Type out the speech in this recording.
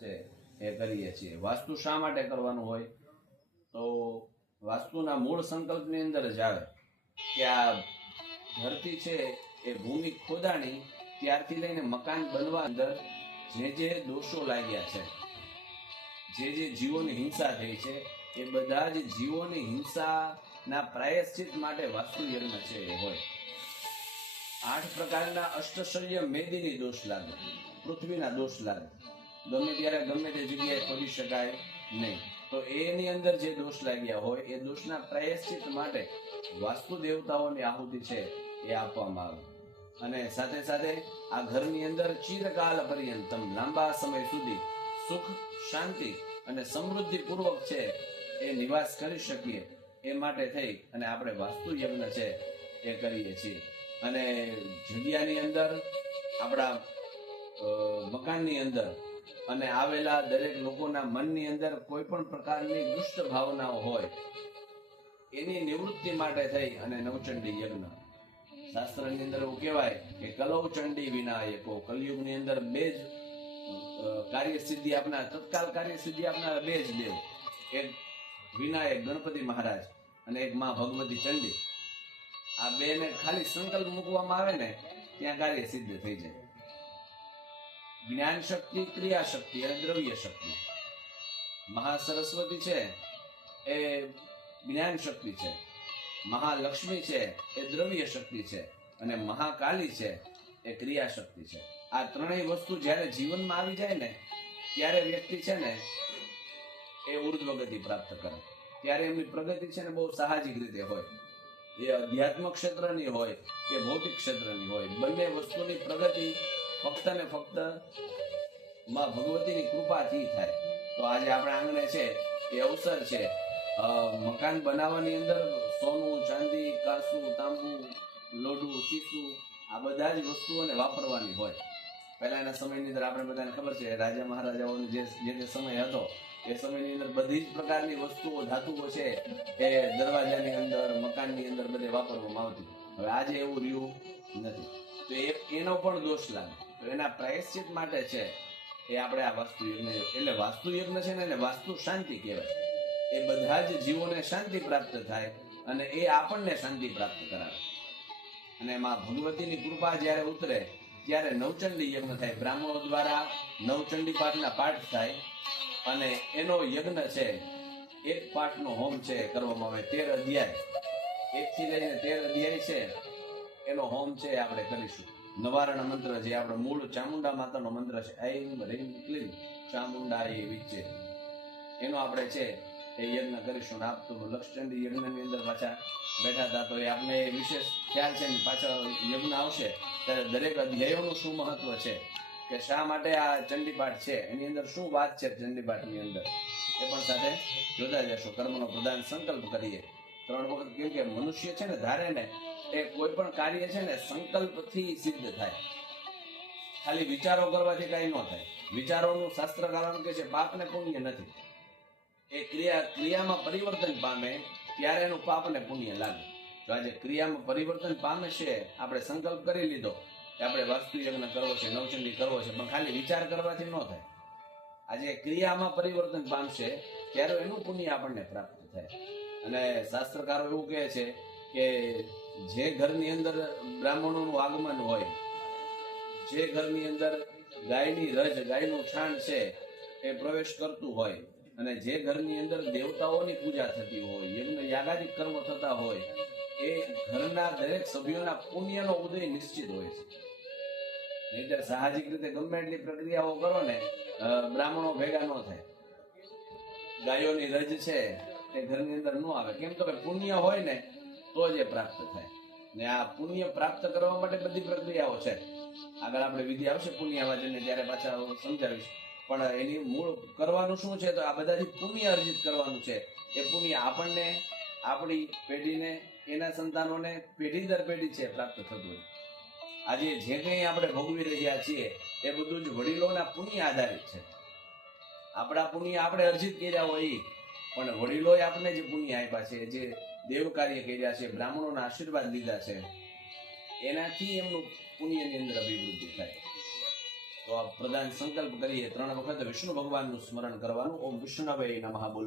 છે એ કરીએ છીએ। વાસ્તુ શા માટે કરવાનું હોય તો વાસ્તુના મૂળ સંકલ્પની અંદર જ આવે કે આ ધરતી છે એ ભૂમિ ખોદાણી ત્યારથી લઈને મકાન બનવા અંદર જે દોષો લાગ્યા છે, જે જીવોની હિંસા થઈ છે, એ બધા જ જીવોની હિંસાના પ્રાયશ્ચિત માટે વાસ્તુ યજ્ઞ છે એ હોય। 8 પ્રકારના અષ્ટશલ્ય મેદીની દોષ લાગે, પૃથ્વીના દોષ લાગે, ગમે ત્યારે ગમે તે જગ્યાએ ખોદી શકાય નહીં। તો એની અંદર જે દોષ લાગ્યા હોય એ દોષના પ્રાયશ્ચિત માટે વાસ્તુ દેવતાઓની આહુતિ છે એ આપવામાં આવે। અને સાથે સાથે આ ઘરની અંદર ચિરકાલ પર્યંતમ લાંબા સમય સુધી સુખ, શાંતિ અને સમૃદ્ધિ પૂર્વક છે એ નિવાસ કરી શકીએ એ માટે થઈ અને આપણે વાસ્તુ યજ્ઞ છે એ કરીએ છીએ। અને જગ્યાની અંદર, આપણા મકાનની અંદર અને આવેલા દરેક લોકોના મનની અંદર કોઈ પણ પ્રકારની દુષ્ટ ભાવનાઓ હોય એની નિવૃત્તિ માટે થઈ અને નવચંડી યજ્ઞ, શાસ્ત્રની અંદર એવું કહેવાય કે કલૌ ચંડી વિનાયકો, કલયુગની અંદર બે જ કાર્ય સિદ્ધિ આપનાર, તત્કાલ કાર્ય સિદ્ધિ આપનાર બે જ દેવ, એક વિનાયક ગણપતિ મહારાજ અને એક માં ભગવતી ચંડી। આ બે ને ખાલી સંકલ્પ મૂકવામાં આવે ને ત્યાં કાર્ય સિદ્ધ થઈ જાય। જ્ઞાન શક્તિ, ક્રિયા શક્તિ અને દ્રવ્ય શક્તિ। મહાસરસ્વતી છે એ જ્ઞાન શક્તિ છે, મહાલક્ષ્મી છે એ દ્રવ્ય શક્તિ છે અને મહાકાલી છે એ ક્રિયા શક્તિ છે। આ ત્રણેય વસ્તુ જ્યારે જીવનમાં આવી જાય ને ત્યારે વ્યક્તિ છે ને એ ઉર્ધ્વગતિ પ્રાપ્ત કરે, ત્યારે એમની પ્રગતિ છે ને બહુ સાહજિક રીતે હોય, એ અધ્યાત્મ ક્ષેત્રની હોય કે ભૌતિક ક્ષેત્રની હોય, બંને વસ્તુની પ્રગતિ ફક્ત ને ફક્ત માં ભગવતીની કૃપાથી થાય। તો આજે આપણા આંગણે છે એ અવસર છે, મકાન બનાવવાની અંદર સોનું, ચાંદી, કાંસુ, તાંબુ, લોઢું, સીસું આ બધા જ વસ્તુઓને વાપરવાની હોય। પહેલાના સમયની અંદર આપણે બધાને ખબર છે, રાજા મહારાજાઓનો જે સમય હતો એ સમયની અંદર બધી જ પ્રકારની વસ્તુઓ, ધાતુઓ છે એ દરવાજાની અંદર, મકાનની અંદર બધે વાપરવામાં આવતી। હવે આજે એવું રહ્યું નથી, તો એનો પણ દોષ લાગે, તો એના પ્રાયશ્ચિત માટે છે એ આપણે આ વાસ્તુ યજ્ઞ, એટલે વાસ્તુ યજ્ઞ છે ને એને વાસ્તુ શાંતિ કહેવાય। એ બધા જ જીવોને શાંતિ પ્રાપ્ત થાય અને એ આપણને શાંતિ પ્રાપ્ત કરાવે। અને એમાં ભગવતીની કૃપા જ્યારે ઉતરે ત્યારે નવચંડી યજ્ઞ થાય, બ્રાહ્મણો દ્વારા નવચંડી પાઠના પાઠ થાય અને એનો યજ્ઞ છે, એક પાઠનો હોમ છે કરવામાં આવે। 13 અધ્યાય, 1 થી લઈને 13 અધ્યાય છે એનો હોમ છે આપણે કરીશું। નવારણ મંત્ર જે આપણો મૂળ ચામુંડા માતાનો મંત્ર છે, ઐમ હ્રીમ ક્લીમ ચામુંડાય વિચ્ચે, એનો આપણે છે એ યજ્ઞ કરીશું। આપ તો લક્ષચંડી યજ્ઞની અંદર પાછા બેઠા હતા તો એ આપણે વિશેષ ખ્યાલ છે ને, પાછા યજ્ઞ આવશે ત્યારે દરેક અધ્યાયોનું શું મહત્વ છે, કે શા માટે આ ચંડીપાઠ છે, એની અંદર શું વાત છે ચંડીપાઠની અંદર, એ પણ સાથે જોતા જશો। કર્મનો પ્રધાન સંકલ્પ કરીએ 3 વખત, કેમ કે મનુષ્ય છે ને ધારે ને એ કોઈ પણ કાર્ય છે ને સંકલ્પથી સિદ્ધ થાય, ખાલી વિચારો કરવાથી કઈ ન થાય। વિચારોનું શાસ્ત્રકારો કહે છે પાપ ને પુણ્ય નથી, એ ક્રિયામાં પરિવર્તન પામે ત્યારે એનું પાપ ને પુણ્ય લાગે। તો આજે ક્રિયામાં પરિવર્તન પામે છે, આપણે સંકલ્પ કરી લીધો કે આપણે વાસ્તુ યજ્ઞ કરવો છે, નવચંડી કરવો છે, પણ ખાલી વિચાર કરવાથી ન થાય। આજે ક્રિયામાં પરિવર્તન પામશે ત્યારે એનું પુણ્ય આપણને પ્રાપ્ત થાય। અને શાસ્ત્રકારો એવું કહે છે કે જે ઘરની અંદર બ્રાહ્મણોનું આગમન હોય, જે ઘરની અંદર ગાયની રજ, ગાયનું છાણ છે એ પ્રવેશ કરતું હોય, અને જે ઘરની અંદર દેવતાઓની પૂજા થતી હોય, યજ્ઞ યાગાદિક કર્મ થતા હોય, એ ઘરના દરેક સભ્યોના પુણ્યનો ઉદય નિશ્ચિત હોય છે। નહીંતર સાહજિક રીતે ગમે એટલી પ્રક્રિયાઓ કરો ને બ્રાહ્મણો ભેગા ન થાય, ગાયોની રજ છે એ ઘરની અંદર ન આવે, કેમ તો કે પુણ્ય હોય ને તો જ એ પ્રાપ્ત થાય। ને આ પુણ્ય પ્રાપ્ત કરવા માટે બધી પ્રક્રિયાઓ છે, આગળ આપણે વિધિ આવશે પુણ્ય વાચનને ત્યારે પાછા સમજાવીશ, પણ એની મૂળ કરવાનું શું છે, તો આ બધાથી પુણ્ય અર્જિત કરવાનું છે। એ પુણ્ય આપણને, આપણી પેઢીને, એના સંતાનોને પેઢી દર પેઢી છે પ્રાપ્ત થતું હોય। આજે જે કંઈ આપણે ભોગવી રહ્યા છીએ એ બધું જ વડીલોના પુણ્ય આધારિત છે। આપણા પુણ્ય આપણે અર્જિત કર્યા હોય, પણ વડીલોએ આપણને જે પુણ્ય આપ્યા છે, જે દેવ કાર્ય કર્યા છે, બ્રાહ્મણોના આશીર્વાદ લીધા છે, એનાથી એમનું પુણ્યની અંદર અભિવૃદ્ધિ થાય। તો તો આ પ્રધાન સંકલ્પ કરીએ 3 વખત વિષ્ણુ ભગવાનનું સ્મરણ કરવાનું. ઓમ વિષ્ણવે નમઃ બોલો.